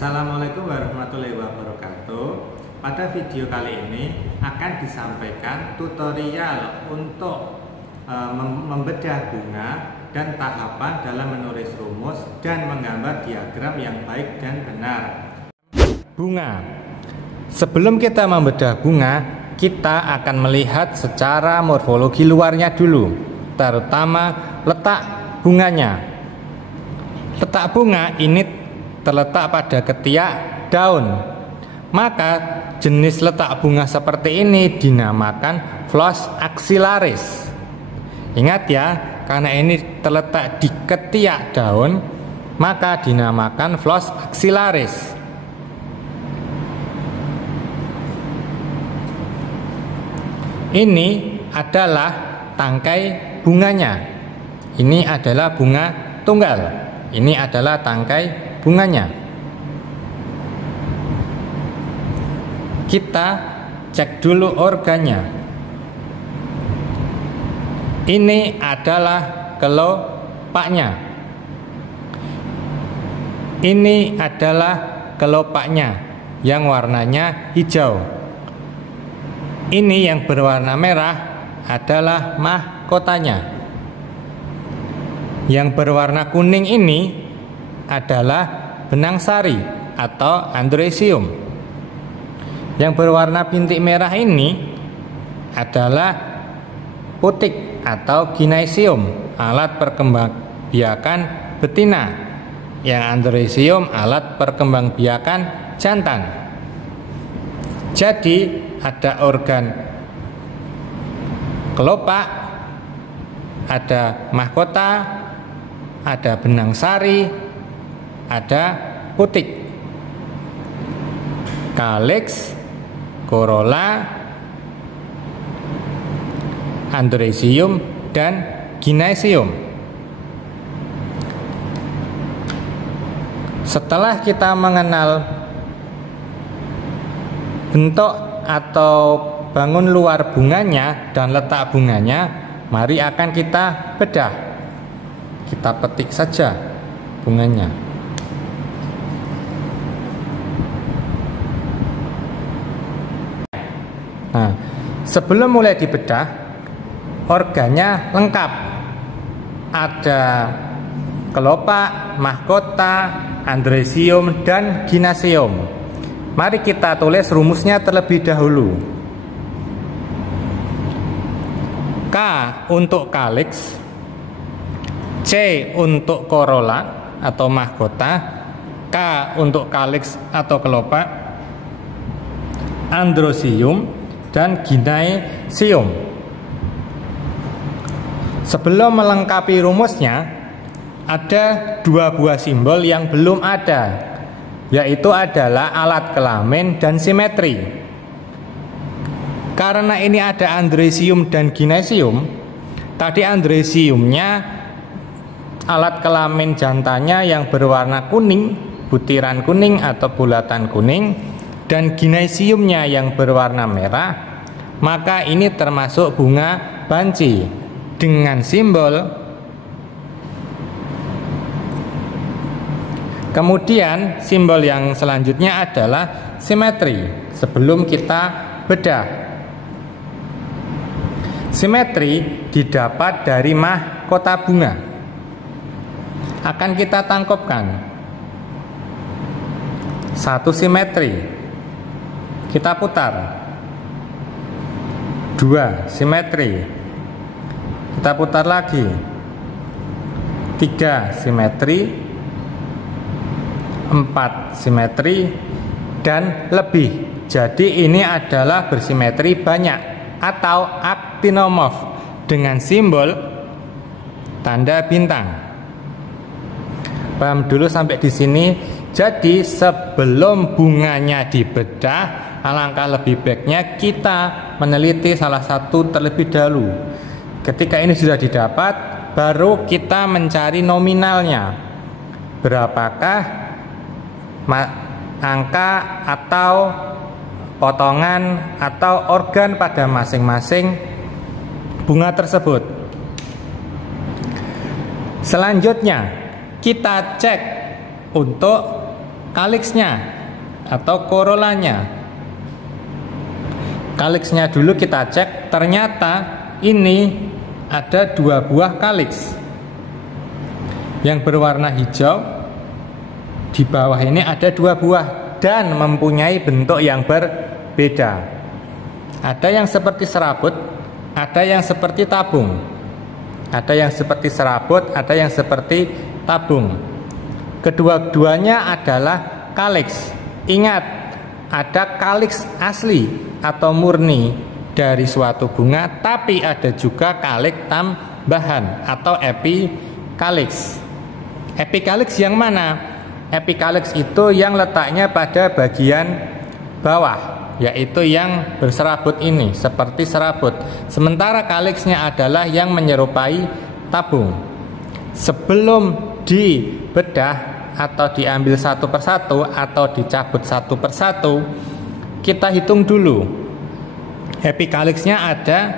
Assalamualaikum warahmatullahi wabarakatuh. Pada video kali ini akan disampaikan tutorial untuk membedah bunga dan tahapan dalam menulis rumus dan menggambar diagram yang baik dan benar. Bunga. Sebelum kita membedah bunga, kita akan melihat secara morfologi luarnya dulu, terutama letak bunganya. Letak bunga ini terletak pada ketiak daun. Maka jenis letak bunga seperti ini dinamakan Phlox axillaris. Ingat ya, karena ini terletak di ketiak daun, maka dinamakan Phlox axillaris. Ini adalah tangkai bunganya. Ini adalah bunga tunggal. Ini adalah tangkai bunganya. Kita cek dulu organnya. Ini adalah kelopaknya. Ini adalah kelopaknya yang warnanya hijau. Ini yang berwarna merah adalah mahkotanya. Yang berwarna kuning ini adalah benang sari atau andresium. Yang berwarna bintik merah ini adalah putik atau gynecium, alat perkembangbiakan betina. Yang andresium alat perkembangbiakan jantan. Jadi ada organ kelopak, ada mahkota, ada benang sari, ada putik, calyx, corolla, andresium, dan gynecium. Setelah kita mengenal bentuk atau bangun luar bunganya dan letak bunganya, mari akan kita bedah. Kita petik saja bunganya. Nah, sebelum mulai dibedah, organnya lengkap. Ada kelopak, mahkota, andresium, dan gynecium. Mari kita tulis rumusnya terlebih dahulu. K untuk calyx, C untuk corolla atau mahkota, K untuk calyx atau kelopak, andresium, dan gynecium. Sebelum melengkapi rumusnya, ada dua buah simbol yang belum ada, yaitu adalah alat kelamin dan simetri. Karena ini ada andresium dan gynecium, tadi andresiumnya alat kelamin jantannya yang berwarna kuning, butiran kuning atau bulatan kuning, dan gyneciumnya yang berwarna merah, maka ini termasuk bunga banci dengan simbol. Kemudian simbol yang selanjutnya adalah simetri. Sebelum kita bedah, simetri didapat dari mahkota bunga. Akan kita tangkapkan. Satu simetri, kita putar. Dua simetri, kita putar lagi. Tiga simetri, empat simetri, dan lebih. Jadi ini adalah bersimetri banyak atau aktinomorf dengan simbol tanda bintang. Paham dulu sampai di sini. Jadi sebelum bunganya dibedah, alangkah lebih baiknya kita meneliti salah satu terlebih dahulu. Ketika ini sudah didapat, baru kita mencari nominalnya. Berapakah angka atau potongan atau organ pada masing-masing bunga tersebut. Selanjutnya kita cek untuk kaliksnya atau korolanya. Kaliksnya dulu kita cek, ternyata ini ada 2 buah kaliks yang berwarna hijau. Di bawah ini ada 2 buah dan mempunyai bentuk yang berbeda. Ada yang seperti serabut, ada yang seperti tabung. Ada yang seperti serabut, ada yang seperti tabung. Kedua-duanya adalah kaliks. Ingat, ada kaliks asli atau murni dari suatu bunga, tapi ada juga kaliks tambahan atau epikaliks. Epikaliks yang mana? Epikaliks itu yang letaknya pada bagian bawah, yaitu yang berserabut ini, seperti serabut. Sementara kaliksnya adalah yang menyerupai tabung. Sebelum dibedah atau diambil satu persatu atau dicabut satu persatu, kita hitung dulu. Epikaliksnya ada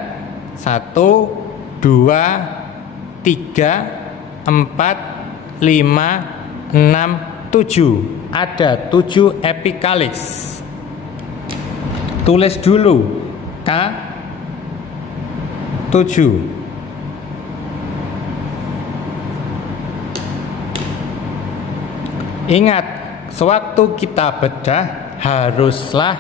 1, 2, 3, 4, 5, 6, 7. Ada 7 epikaliks. Tulis dulu K7. Ingat, sewaktu kita bedah haruslah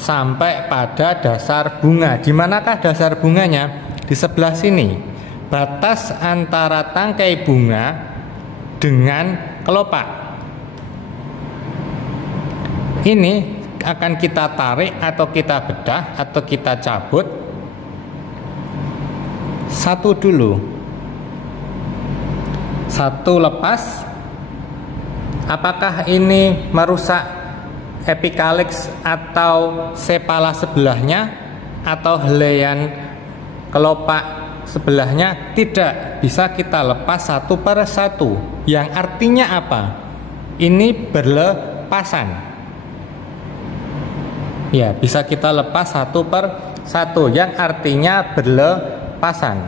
sampai pada dasar bunga. Di manakah dasar bunganya? Di sebelah sini. Batas antara tangkai bunga dengan kelopak. Ini akan kita tarik atau kita bedah atau kita cabut. Satu dulu. Satu lepas. Apakah ini merusak epikaliks atau sepala sebelahnya atau helaian kelopak sebelahnya? Tidak, bisa kita lepas satu per satu. Yang artinya apa? Ini berlepasan. Ya, bisa kita lepas satu per satu, yang artinya berlepasan.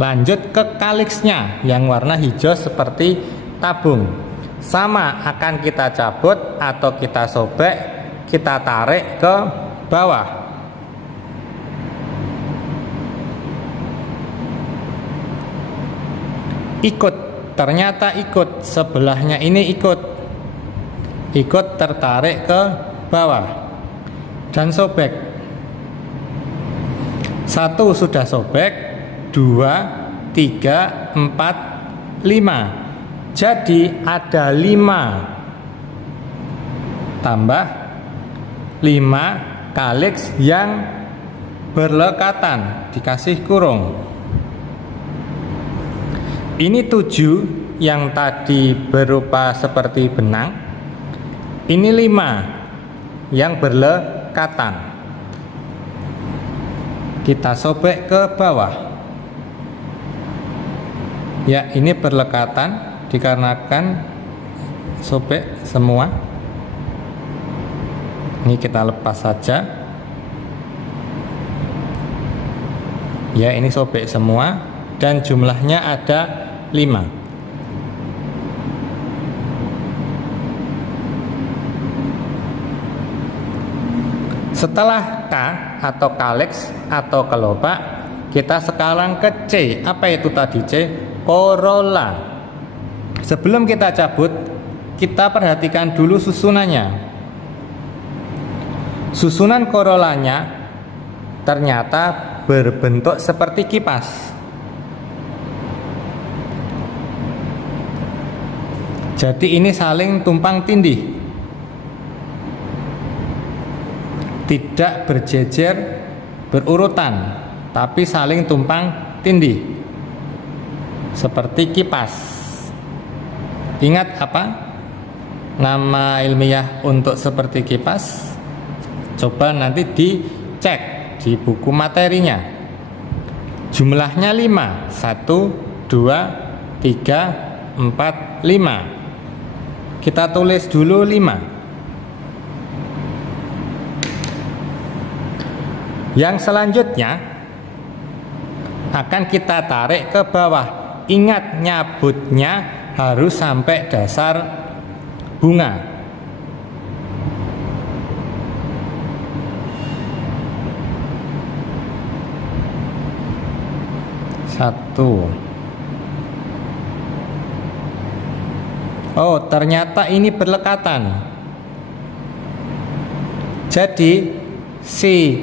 Lanjut ke kaliksnya yang warna hijau seperti tabung. Sama, akan kita cabut atau kita sobek, kita tarik ke bawah. Ikut, ternyata ikut, sebelahnya ini ikut tertarik ke bawah dan sobek. 1 sudah sobek, 2, 3, 4, 5. Jadi ada 5 tambah 5 kaliks yang berlekatan, dikasih kurung. Ini 7 yang tadi berupa seperti benang. Ini 5 yang berlekatan. Kita sobek ke bawah. Ya, ini berlekatan dikarenakan sobek semua. Ini kita lepas saja. Ya, ini sobek semua dan jumlahnya ada 5. Setelah K atau kaliks atau kelopak, kita sekarang ke C. Apa itu tadi C? Korola. Sebelum kita cabut, kita perhatikan dulu susunannya. Susunan korolanya ternyata berbentuk seperti kipas. Jadi ini saling tumpang tindih, tidak berjejer berurutan, tapi saling tumpang tindih seperti kipas. Ingat apa nama ilmiah untuk seperti kipas? Coba nanti dicek di buku materinya. Jumlahnya 5. 1, 2, 3, 4, 5. Kita tulis dulu 5. Yang selanjutnya akan kita tarik ke bawah. Ingat, nyabutnya harus sampai dasar bunga. Satu. Oh, ternyata ini berlekatan. Jadi si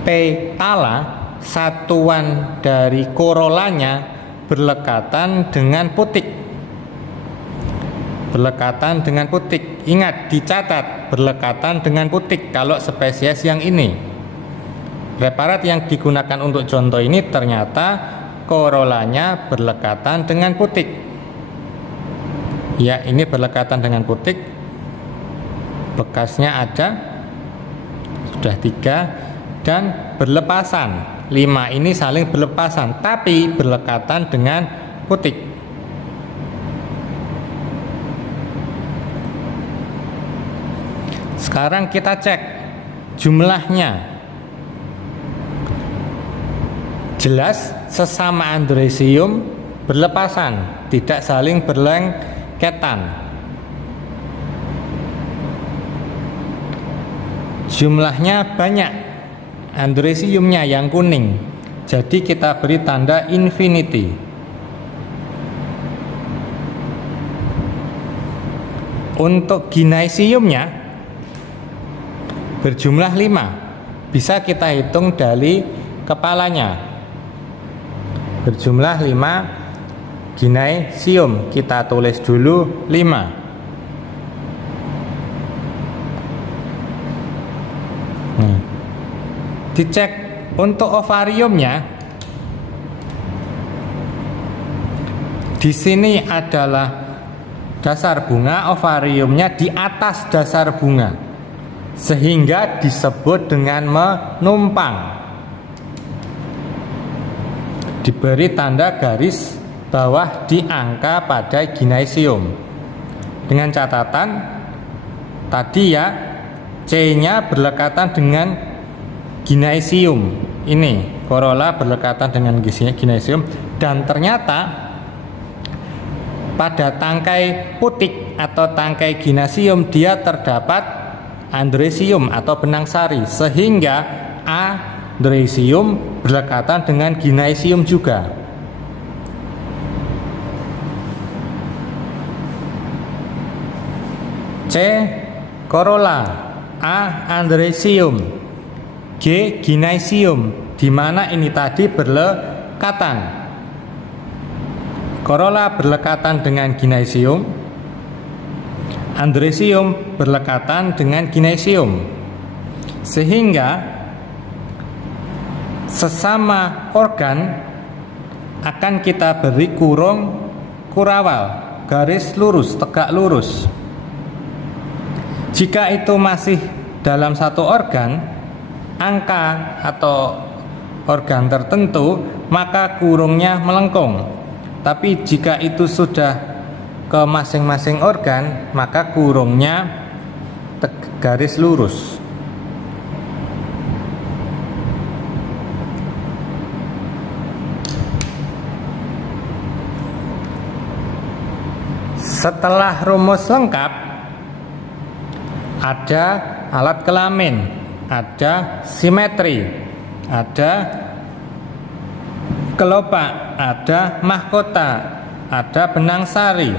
petala, satuan dari korolanya, berlekatan dengan putik. Berlekatan dengan putik. Ingat, dicatat berlekatan dengan putik kalau spesies yang ini. Preparat yang digunakan untuk contoh ini ternyata korolanya berlekatan dengan putik. Ya, ini berlekatan dengan putik. Bekasnya ada. Sudah 3. Dan berlepasan. 5 ini saling berlepasan, tapi berlekatan dengan putik. Sekarang kita cek jumlahnya. Jelas sesama andresium berlepasan, tidak saling berlengketan. Jumlahnya banyak, andresiumnya yang kuning, jadi kita beri tanda infinity. Untuk ginaisiumnya berjumlah 5, bisa kita hitung dari kepalanya. Berjumlah 5 ginaisium, kita tulis dulu 5. Dicek untuk ovariumnya. Di sini adalah dasar bunga, ovariumnya di atas dasar bunga, sehingga disebut dengan menumpang. Diberi tanda garis bawah di angka pada ginaisium. Dengan catatan tadi ya, C-nya berlekatan dengan ginaisium. Ini korola berlekatan dengan ginaisium, dan ternyata pada tangkai putik atau tangkai ginaisium dia terdapat andresium atau benang sari, sehingga andresium berlekatan dengan ginaisium juga. C korola, A andresium, G ginaisium, di mana ini tadi berlekatan. Korola berlekatan dengan ginaisium, andresium berlekatan dengan ginaisium, sehingga sesama organ akan kita beri kurung kurawal, garis lurus, tegak lurus. Jika itu masih dalam satu organ, angka atau organ tertentu, maka kurungnya melengkung. Tapi jika itu sudah ke masing-masing organ, maka kurungnya garis lurus. Setelah rumus lengkap, ada alat kelamin, ada simetri, ada kelopak, ada mahkota, ada benang sari,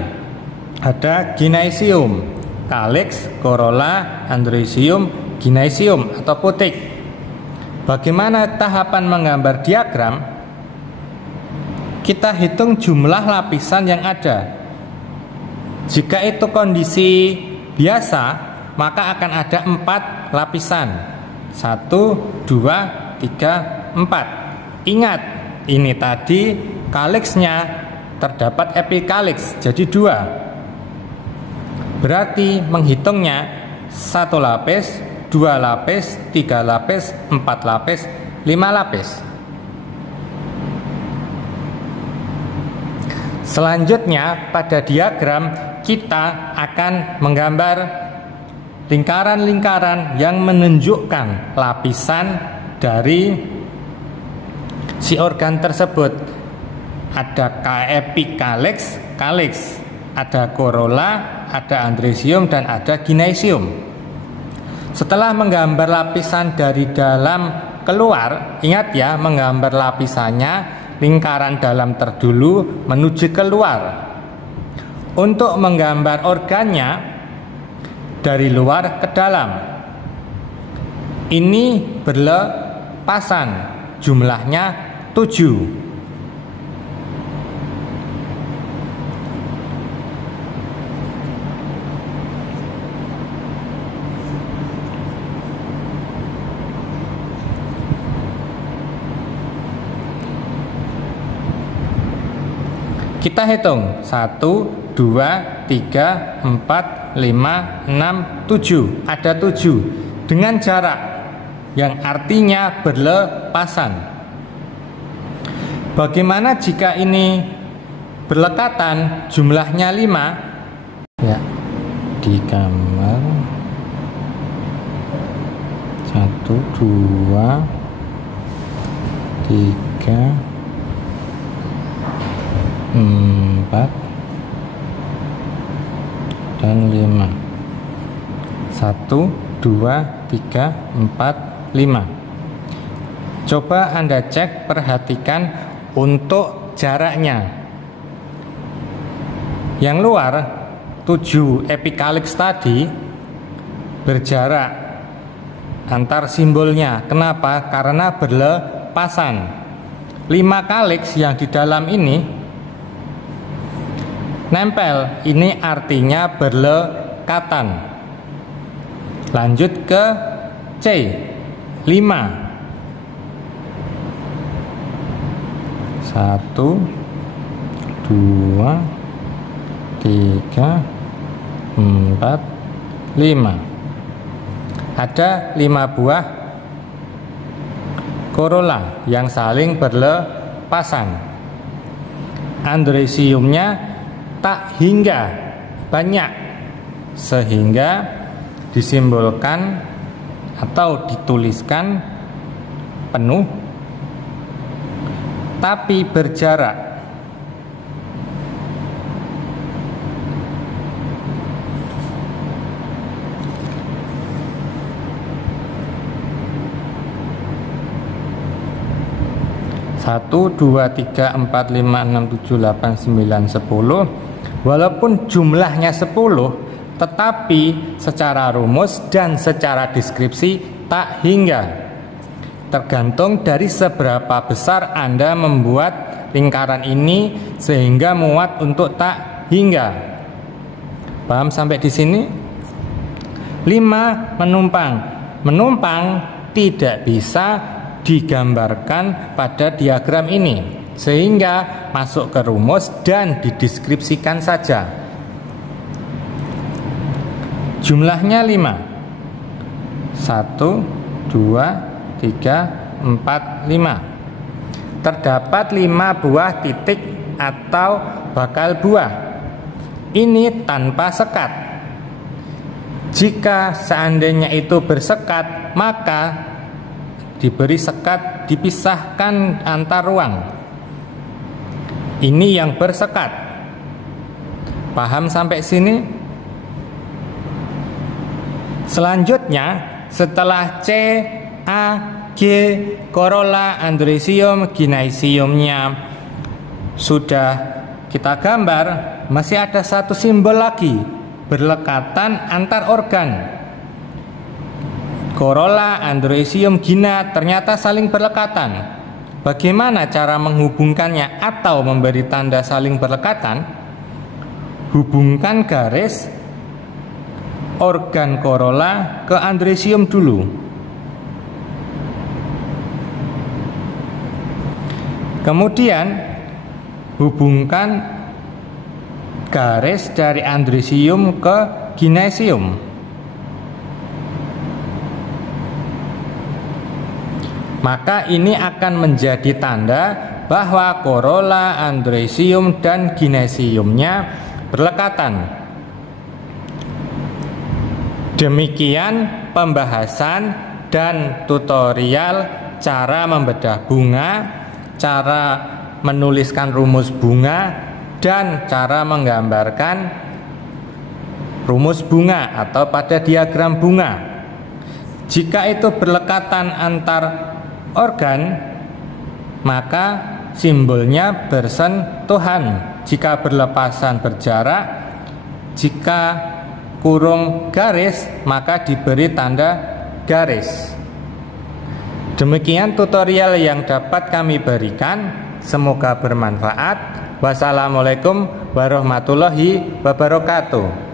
ada ginaisium, kaliks, korola, andresium, ginaisium atau putik. Bagaimana tahapan menggambar diagram? Kita hitung jumlah lapisan yang ada. Jika itu kondisi biasa, maka akan ada 4 lapisan. 1, 2, 3, 4. Ingat, ini tadi kaliksnya terdapat epikaliks, jadi 2. Berarti menghitungnya 1 lapis, 2 lapis, 3 lapis, 4 lapis, 5 lapis. Selanjutnya pada diagram kita akan menggambar lingkaran-lingkaran yang menunjukkan lapisan dari si organ tersebut. Ada epikaliks, kaliks, ada korola, ada andresium, dan ada ginaisium. Setelah menggambar lapisan dari dalam keluar, ingat ya, menggambar lapisannya, lingkaran dalam terdulu menuju keluar. Untuk menggambar organnya dari luar ke dalam, ini berlepasan, jumlahnya 7. Kita hitung 1, 2, 3, 4, 5, 6, 7. Ada 7 dengan jarak yang artinya berlepasan. Bagaimana jika ini berlekatan, jumlahnya 5? Ya, di gambar 1, 2, 3, 4 dan 5. 1, 2, 3, 4, 5. Coba Anda cek, perhatikan untuk jaraknya. Yang luar 7 epikaliks tadi berjarak antar simbolnya. Kenapa? Karena berlepasan. 5 kaliks yang di dalam ini nempel, ini artinya berlekatan. Lanjut ke C, 5. 1, 2, 3, 4, 5. Ada 5 buah korola yang saling berlepasan. Andresiumnya tak hingga, banyak, sehingga disimbolkan atau dituliskan penuh tapi berjarak. Satu, 2, 3, 4, 5, 6, 7, 8, 9, 10. Walaupun jumlahnya 10, tetapi secara rumus dan secara deskripsi tak hingga. Tergantung dari seberapa besar Anda membuat lingkaran ini sehingga muat untuk tak hingga. Paham sampai di sini? 5. Menumpang. Menumpang tidak bisa digambarkan pada diagram ini, sehingga masuk ke rumus dan dideskripsikan saja. Jumlahnya 5. 1, 2, 3, 4, 5. Terdapat 5 buah titik atau bakal buah. Ini tanpa sekat. Jika seandainya itu bersekat, maka diberi sekat, dipisahkan antar ruang. Ini yang bersekat. Paham sampai sini? Selanjutnya, setelah C, A, G, korola, andresium, ginaisiumnya sudah kita gambar, masih ada satu simbol lagi, berlekatan antar organ. Korola, andresium, gina ternyata saling berlekatan. Bagaimana cara menghubungkannya atau memberi tanda saling berlekatan? Hubungkan garis organ korola ke andresium dulu. Kemudian hubungkan garis dari andresium ke ginaisium. Maka ini akan menjadi tanda bahwa korola, andresium, dan ginaisiumnya berlekatan. Demikian pembahasan dan tutorial cara membedah bunga, cara menuliskan rumus bunga, dan cara menggambarkan rumus bunga atau pada diagram bunga. Jika itu berlekatan antar organ, maka simbolnya bersentuhan. Jika berlepasan berjarak, jika kurung garis, maka diberi tanda garis. Demikian tutorial yang dapat kami berikan. Semoga bermanfaat. Wassalamualaikum warahmatullahi wabarakatuh.